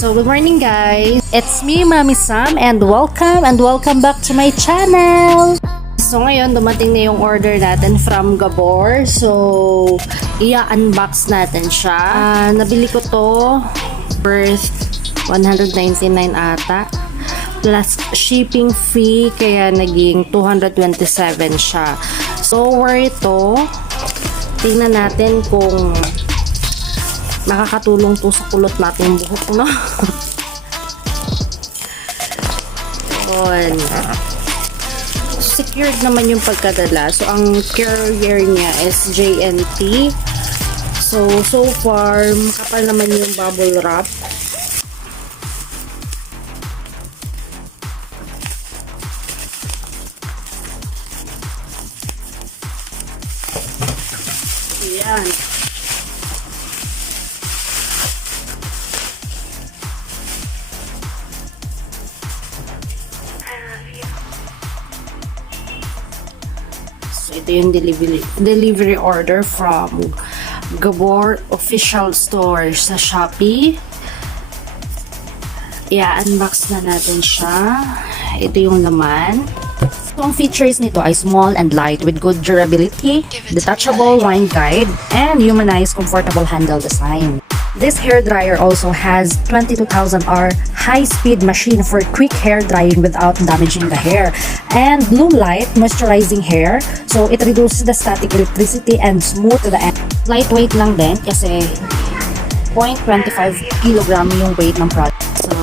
So good morning guys, it's me Mami Sam and welcome back to my channel. So ngayon dumating na yung order natin from GAABOR. So i-unbox natin siya. Nabili ko to worth 199 ata plus shipping fee, kaya naging 227 siya. So worth ito. Tingnan natin kung makakatulong to sa kulot natin buhok, no? Yun. Secured naman yung pagkadala. So, ang carrier niya is JNT. So far, makapal naman yung bubble wrap. Ayan. So, ito yung delivery order from GAABOR Official Store sa Shopee. I-unbox na natin siya. Ito yung laman. So, ang features nito ay small and light with good durability, detachable wind guide, and humanized comfortable handle design. This hair dryer also has 22,000 R high-speed machine for quick hair drying without damaging the hair, and Bloom Light moisturizing hair, so it reduces the static electricity and smooth to the end. Lightweight lang din kasi 0.25 kg yung weight ng product. So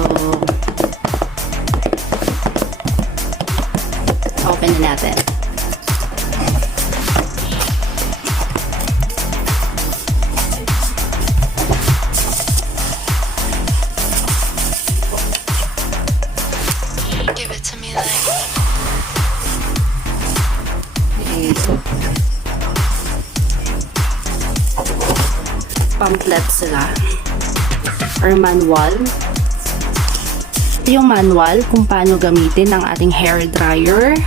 open na natin. Give it to me like pamphlet sila or manual. Ito yung manual kung paano gamitin ang ating hair dryer.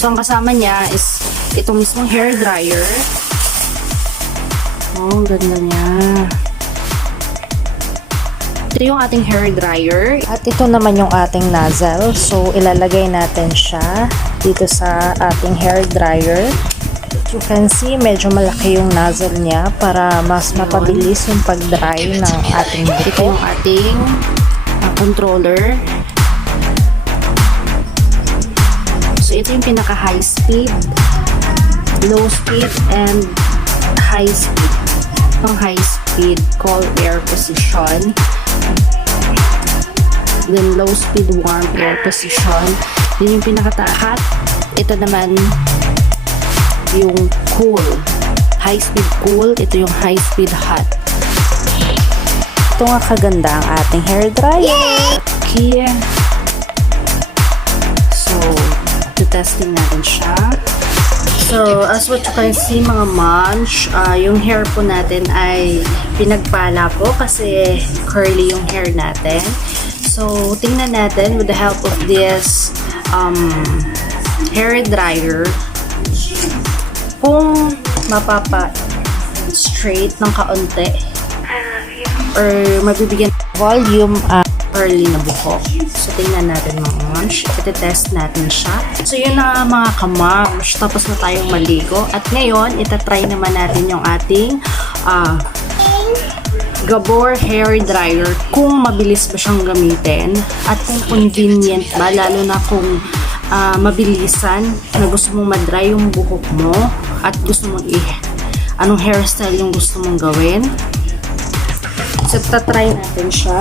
So ang kasama niya is itong mismong hair dryer. Oh, ang ganda niya. Ito yung ating hair dryer. At ito naman yung ating nozzle. So, ilalagay natin siya dito sa ating hair dryer. You can see, medyo malaki yung nozzle niya para mas mapabilis yung pag-dry ng ating Ito buto. yung ating controller. So, ito yung pinaka high speed, low speed, and high speed. Ang high speed, cold air position. Then low speed, warm air position. Yun yung pinakataas. Ito naman yung cool. High speed cool. Ito yung high speed hot. Ito nga kaganda ang ating hair dryer. Okay. So, testing natin siya. So, as what you can see mga moms, yung hair po natin ay pinagpala po kasi curly yung hair natin. So, tingnan natin with the help of this hair dryer kung mapapa-straight ng kaunti or mabibigyan volume curly na buhok. So, tingnan natin mga moms. Iti-test natin siya. So, yun na mga ka-moms. Tapos na tayong maligo. At ngayon, itatry naman natin yung ating GAABOR hair dryer. Kung mabilis ba siyang gamitin at kung convenient ba, lalo na kung mabilisan na gusto mong ma-dry yung buhok mo at gusto mong anong hairstyle yung gusto mong gawin. So, itatry natin siya.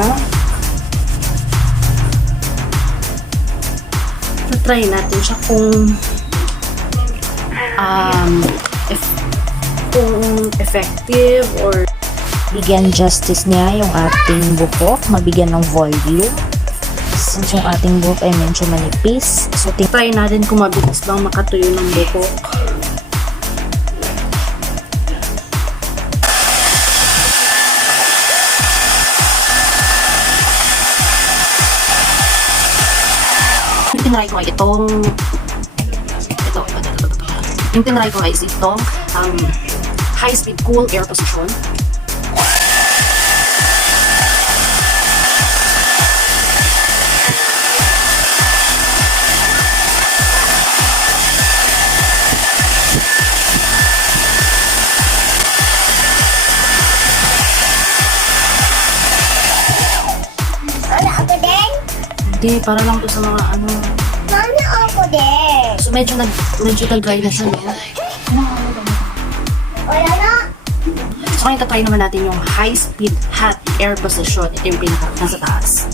Try natin siya kung effective or Bigyan justice niya yung ating buhok, mabigyan ng volume. Since yung ating buhok ay medyo manipis. So, try natin kung mabilis bang makatuyo ng buhok. Tinry ko ay yung tinry ko guys itong high speed cool air position. Hindi, para lang to sa mga ano. Mami, ako din. So medyo nag-dry na siya, no? Wala na. So ngayon tatry naman natin yung high-speed hot air position. Ito yung pinaka nasa taas.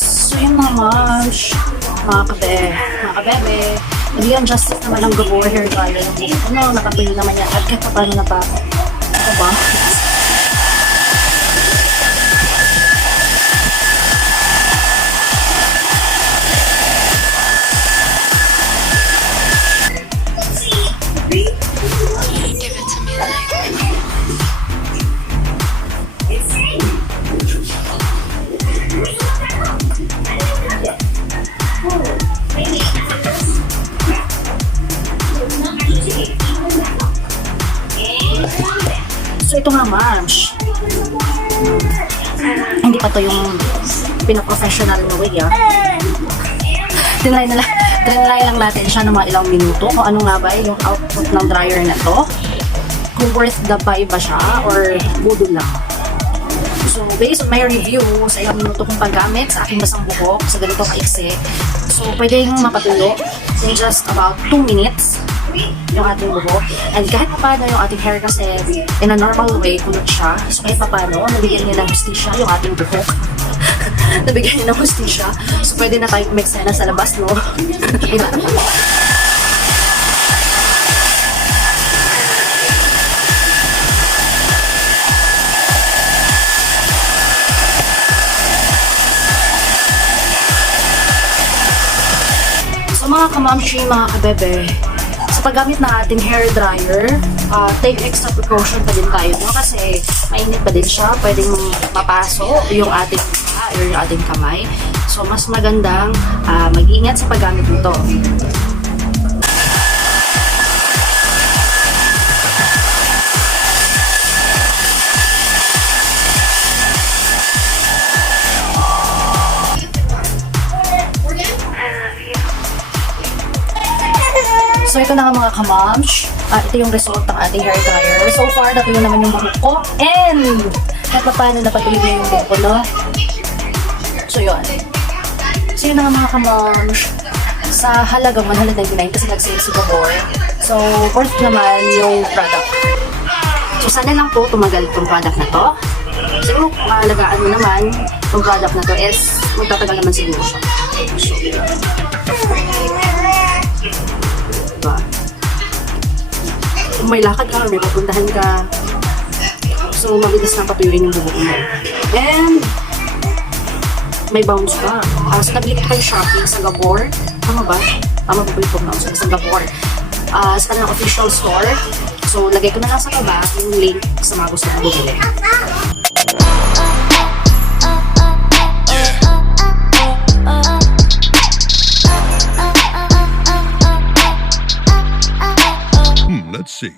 So yun mga moms, mga kabebe, nabigyan justice naman ng GAABOR hair dryer. Ano, nakapili naman yan. At kahit paano na pa, ano ba? So ito nga moms, hindi pa to yung pinaprofessional na way Tinry lang natin siya ng mga ilang minuto kung ano nga ba yung output ng dryer na to, kung worth the buy ba siya or budol lang. So based on my review sa ilang minuto kong paggamit sa aking basang buhok sa ganito kaiksi, so pwedeng mapatulo in just about 2 minutes yung ating buhok. And kahit paano yung ating hair kasi in a normal way, kulot siya. So kahit paano, nabigyan niya ng hustisya yung ating buhok. Nabigyan niya ng hustisya. So pwede na tayo kumiksa na sa labas, no? So mga kamamshi, mga kabebe, sa paggamit ng ating hair dryer, take extra precaution pa din tayo, no? Kasi mainit pa din siya, pwedeng mapaso yung ating mukha or yung ating kamay. So mas magandang mag-ingat sa paggamit nito. So ito na nga mga kamams, ito yung result ng ating hair dryer. So far, natuloy naman yung buhok ko. And, kahit pa paano napatuloy na yung buhok ko, no? So yun. So yun na nga mga kamams, sa halagang 199 kasi nag-sale si GAABOR. So, worth naman yung product. So sana lang po tumagal itong product na to. Siguro, mahalagaan mo naman itong product na to is magtatagal naman siguro siya. So, diba? Kung may lakad ka, may papuntahan ka, so mabilis na patuyuin yung buhok mo. And may bounce ka. So nabili ko yung Shopee sa GAABOR. Tama ba? Tama ba yung bounce sa GAABOR? Sa kanilang official store. So lagay ko na lang sa baba yung link sa mga gusto kong bumili. Let's see.